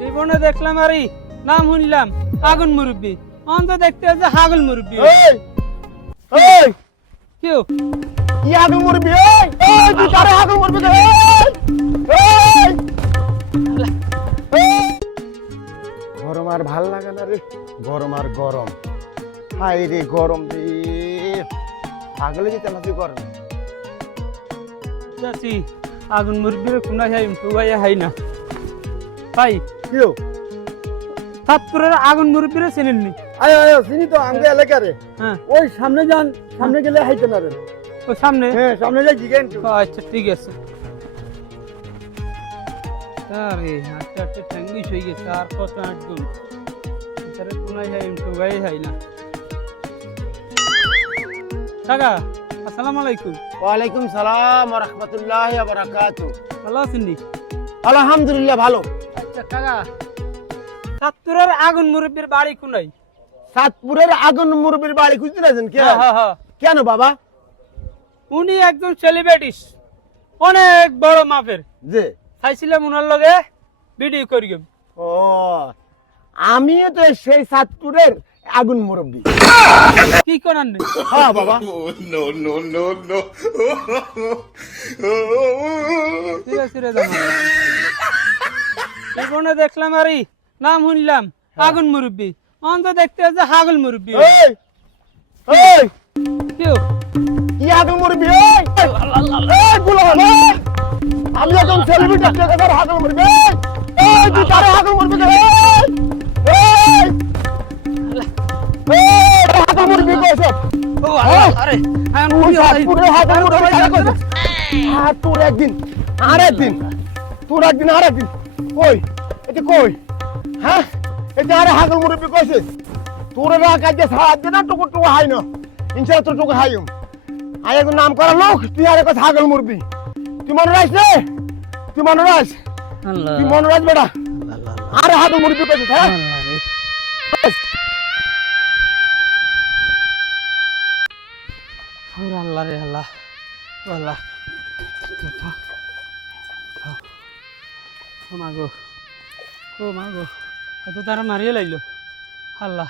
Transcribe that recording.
জীবনে দেখলাম আরই নাম শুনলাম আগুন মুরব্বি অন্ত দেখতে হচ্ছে হাগল মুরব্বি এই এই কেউ কি আগুন মরবি এই তুই কারে আগুন মরবি রে এই এই গরম আর ভাল লাগে না রে গরম আর গরম হাই রে গরম রে পাগলে যেতে না তুই গরম যাচ্ছি আগুন মুরব্বির কোনা খাই টুগাই হাই না ভাই কিও সাতপুরের আগুন মুরব্বির চেনেননি আয় আয় চিনি তো আমাদের এলাকা রে হ্যাঁ ওই সামনে যান সামনে গেলে হাইতে না রে ও সামনে হ্যাঁ সামনে যাই জিগেন আচ্ছা ঠিক আছে আরে হাঁটতে হাঁটতে ঠ্যাঙ্গিস হয়ে গেছে আর কত হাঁটবো তারে কোনায় হাই টুগাই হাই না কাকা আসসালামু আলাইকুম ওয়ালাইকুম সালাম ওয়া রাহমাতুল্লাহি ওয়া বারাকাতুহু ভালো আছেন নি আলহামদুলিল্লাহ ভালো আচ্ছা কাকা সাতপুরের আগুন মুরব্বির বাড়ি কোনায় সাতপুরের আগুন মুরবির বাড়ি খুঁজতে আছেন কে হ্যাঁ কেন বাবা উনি একজন সেলিব্রিটিস অনেক বড় মাপের যে চাইছিলাম উনার লগে ভিডিও করি ও আমিও তো সেই সাতপুরের আগুন মুরব্বী কি করার নেই হ্যাঁ বাবা সিরে সিরে জীবনে দেখলাম আরই নাম শুনলাম আগুন মুরব্বি অন্ত দেখতে হচ্ছে হাগল মুরব্বি এই এই কেউ কি আগুন মুরব্বী এই এই গুলাম আমি একদম সেলিব্রিটি টাকার আগুন মুরব্বী এই তুই কারে আগুন মুরব্বী রে এই এই আগুন মুরব্বী কইছ ও আরে তুই সাতপুরের আগুন মুরব্বী কারে কইছ আর তোর একদিন আর একদিন কই এটা কই হ্যাঁ এটা আরে হাগল মুরব্বী কইছিস তোর না কাজে সাহায্য না টুকু টুকু হাই না ইনশাআল্লাহ তোর টুকু হাইম আয় একজন নাম করা লোক তুই আরে কথা হাগল মুরব্বী তুই মনে রাখিস রে তুই মনে রাখিস আল্লাহ তুই মনে রাখ বেটা আরে হাগল মুরব্বী কইছিস হ্যাঁ আল্লাহ রে আল্লাহ আল্লাহ ও মাগো হয়তো তারা মারিয়ে লাইলো আল্লাহ